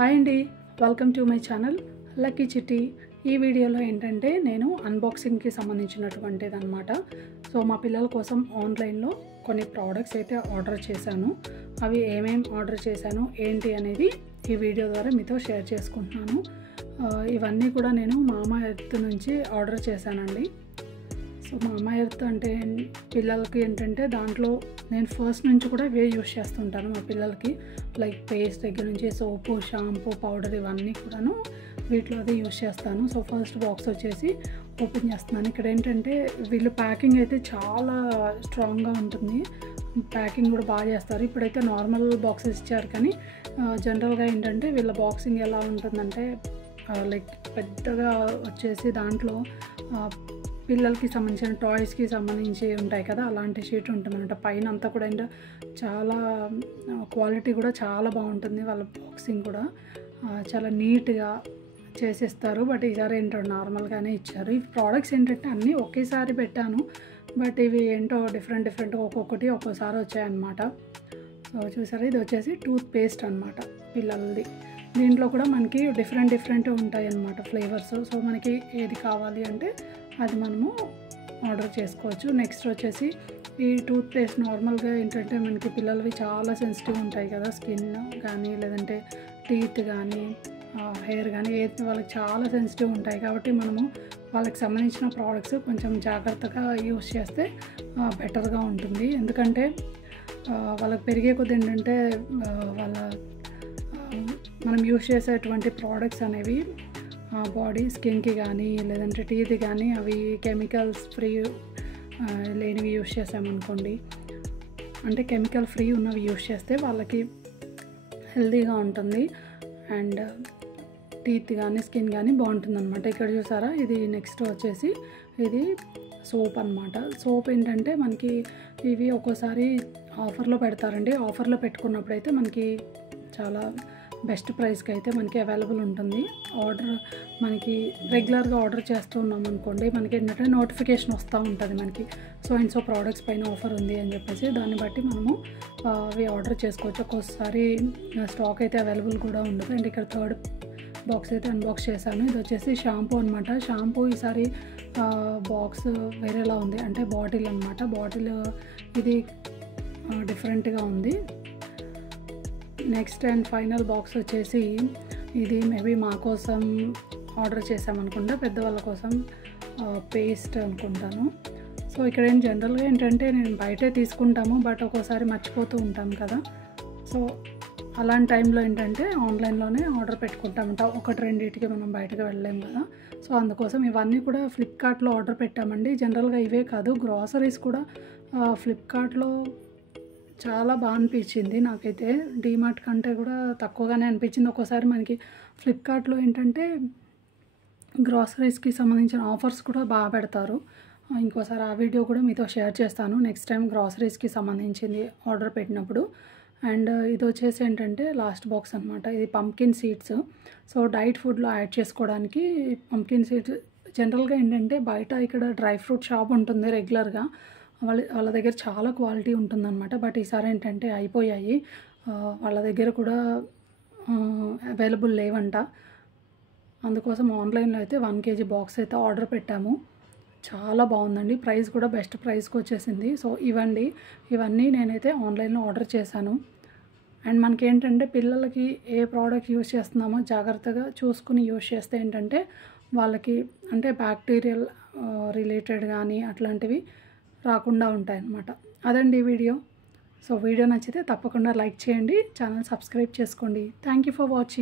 Hi అండి, welcome to my channel lucky చిట్టి. ఈ వీడియోలో ఏంటంటే నేను అన్బాక్సింగ్కి సంబంధించినటువంటిది అనమాట. సో మా పిల్లల కోసం ఆన్లైన్లో కొన్ని ప్రోడక్ట్స్ అయితే ఆర్డర్ చేశాను. అవి ఏమేమి ఆర్డర్ చేశాను ఏంటి అనేది ఈ వీడియో ద్వారా మీతో షేర్ చేసుకుంటున్నాను. ఇవన్నీ కూడా నేను మామా ఎర్త్ నుంచి ఆర్డర్ చేశానండి. సో మామా ఎర్త్ అంటే పిల్లలకి ఏంటంటే దాంట్లో నేను ఫస్ట్ నుంచి కూడా ఇవే యూస్ చేస్తుంటాను మా పిల్లలకి. లైక్ పేస్ట్ దగ్గర నుంచి సోపు, షాంపూ, పౌడర్ ఇవన్నీ కూడాను వీటిలో అది యూస్ చేస్తాను. సో ఫస్ట్ బాక్స్ వచ్చేసి ఓపెన్ చేస్తున్నాను. ఇక్కడ ఏంటంటే వీళ్ళు ప్యాకింగ్ అయితే చాలా స్ట్రాంగ్గా ఉంటుంది, ప్యాకింగ్ కూడా బాగా చేస్తారు. ఇప్పుడైతే నార్మల్ బాక్సెస్ ఇచ్చారు, కానీ జనరల్గా ఏంటంటే వీళ్ళ బాక్సింగ్ ఎలా ఉంటుందంటే లైక్ పెద్దగా వచ్చేసి దాంట్లో పిల్లలకి సంబంధించిన టాయ్స్కి సంబంధించి ఉంటాయి కదా, అలాంటి షీట్ ఉంటుందన్నమాట. పైన అంతా కూడా ఏంటో చాలా క్వాలిటీ కూడా చాలా బాగుంటుంది. వాళ్ళ బాక్సింగ్ కూడా చాలా నీట్గా చేసేస్తారు. బట్ ఈసారి ఏంటో నార్మల్గానే ఇచ్చారు. ఈ ప్రోడక్ట్స్ ఏంటంటే అన్నీ ఒకేసారి పెట్టాను, బట్ ఇవి ఏంటో డిఫరెంట్ ఒక్కొక్కటి ఒక్కోసారి వచ్చాయన్నమాట. సో చూసారా, ఇది వచ్చేసి టూత్ పేస్ట్ అనమాట పిల్లలది. దీంట్లో కూడా మనకి డిఫరెంట్ ఉంటాయి అన్నమాట ఫ్లేవర్స్. సో మనకి ఏది కావాలి అంటే అది మనము ఆర్డర్ చేసుకోవచ్చు. నెక్స్ట్ వచ్చేసి ఈ టూత్ పేస్ట్ నార్మల్గా ఏంటంటే మనకి పిల్లలవి చాలా సెన్సిటివ్ ఉంటాయి కదా, స్కిన్ కానీ లేదంటే టీత్ కానీ హెయిర్ కానీ ఏది వాళ్ళకి చాలా సెన్సిటివ్ ఉంటాయి. కాబట్టి మనము వాళ్ళకి సంబంధించిన ప్రోడక్ట్స్ కొంచెం జాగ్రత్తగా యూస్ చేస్తే బెటర్గా ఉంటుంది. ఎందుకంటే వాళ్ళకి పెరిగే కొద్ది ఏంటంటే వాళ్ళ మనం యూస్ చేసేటువంటి ప్రోడక్ట్స్ అనేవి బాడీ స్కిన్కి కానీ లేదంటే టీత్ కానీ అవి కెమికల్స్ ఫ్రీ లేనివి యూస్ చేసామనుకోండి, అంటే కెమికల్ ఫ్రీ ఉన్నవి యూస్ చేస్తే వాళ్ళకి హెల్తీగా ఉంటుంది అండ్ టీత్ కానీ స్కిన్ కానీ బాగుంటుంది అనమాట. ఇక్కడ చూసారా, ఇది నెక్స్ట్ వచ్చేసి ఇది సోప్ అనమాట. సోప్ ఏంటంటే మనకి ఇవి ఒక్కోసారి ఆఫర్లో పెడతారండి. ఆఫర్లో పెట్టుకున్నప్పుడు అయితే మనకి చాలా బెస్ట్ ప్రైస్కి అయితే మనకి అవైలబుల్ ఉంటుంది. ఆర్డర్ మనకి రెగ్యులర్గా ఆర్డర్ చేస్తూ ఉన్నాం అనుకోండి, మనకి ఏంటంటే నోటిఫికేషన్ వస్తూ ఉంటుంది మనకి సో ప్రోడక్ట్స్ పైన ఆఫర్ ఉంది అని చెప్పేసి. దాన్ని బట్టి మనము అవి ఆర్డర్ చేసుకోవచ్చు. ఒక్కోసారి స్టాక్ అయితే అవైలబుల్ కూడా ఉండదు. అండ్ ఇక్కడ థర్డ్ బాక్స్ అయితే అన్బాక్స్ చేశాను. ఇది వచ్చేసి షాంపూ అనమాట. షాంపూ ఈసారి బాక్స్ వేరేలా ఉంది, అంటే బాటిల్ అనమాట. బాటిల్ ఇది డిఫరెంట్గా ఉంది. నెక్స్ట్ అండ్ ఫైనల్ బాక్స్ వచ్చేసి ఇది మేబీ మా కోసం ఆర్డర్ చేసామనుకుంటా, పెద్దవాళ్ళ కోసం పేస్ట్ అనుకుంటాను. సో ఇక్కడ జనరల్గా ఏంటంటే నేను బయటే తీసుకుంటాము, బట్ ఒక్కోసారి మర్చిపోతూ ఉంటాం కదా. సో అలాంటి టైంలో ఏంటంటే ఆన్లైన్లోనే ఆర్డర్ పెట్టుకుంటామంట. ఒకటి రెండింటికి మనం బయటకు వెళ్ళలేము కదా. సో అందుకోసం ఇవన్నీ కూడా ఫ్లిప్కార్ట్లో ఆర్డర్ పెట్టామండి. జనరల్గా ఇవే కాదు, గ్రాసరీస్ కూడా ఫ్లిప్కార్ట్లో చాలా బాగా అనిపించింది నాకైతే. డీమార్ట్ కంటే కూడా తక్కువగానే అనిపించింది. ఒక్కోసారి మనకి ఫ్లిప్కార్ట్లో ఏంటంటే గ్రాసరీస్కి సంబంధించిన ఆఫర్స్ కూడా బాగా పెడతారు. ఇంకోసారి ఆ వీడియో కూడా మీతో షేర్ చేస్తాను నెక్స్ట్ టైం గ్రాసరీస్కి సంబంధించింది ఆర్డర్ పెట్టినప్పుడు. అండ్ ఇది వచ్చేసి ఏంటంటే లాస్ట్ బాక్స్ అనమాట. ఇది పంప్కిన్ సీడ్స్. సో డైట్ ఫుడ్లో యాడ్ చేసుకోవడానికి పంప్కిన్ సీడ్స్. జనరల్గా ఏంటంటే బయట ఇక్కడ డ్రై ఫ్రూట్ షాప్ ఉంటుంది రెగ్యులర్గా, వాళ్ళ దగ్గర చాలా క్వాలిటీ ఉంటుందన్నమాట. బట్ ఈసారి ఏంటంటే అయిపోయాయి, వాళ్ళ దగ్గర కూడా అవైలబుల్ లేవంట. అందుకోసం ఆన్లైన్లో అయితే 1 kg బాక్స్ అయితే ఆర్డర్ పెట్టాము. చాలా బాగుందండి, ప్రైస్ కూడా బెస్ట్ ప్రైస్కి వచ్చేసింది. సో ఇవన్నీ నేనైతే ఆన్లైన్లో ఆర్డర్ చేశాను. అండ్ మనకి ఏంటంటే పిల్లలకి ఏ ప్రోడక్ట్ యూస్ చేస్తున్నామో జాగ్రత్తగా చూసుకుని యూస్ చేస్తే ఏంటంటే వాళ్ళకి అంటే బ్యాక్టీరియల్ రిలేటెడ్ కానీ అట్లాంటివి రాకుండా ఉంటాయన్నమాట. అదండి వీడియో. సో వీడియో నచ్చితే తప్పకుండా లైక్ చేయండి, ఛానల్ సబ్స్క్రైబ్ చేసుకోండి. Thank you for watching.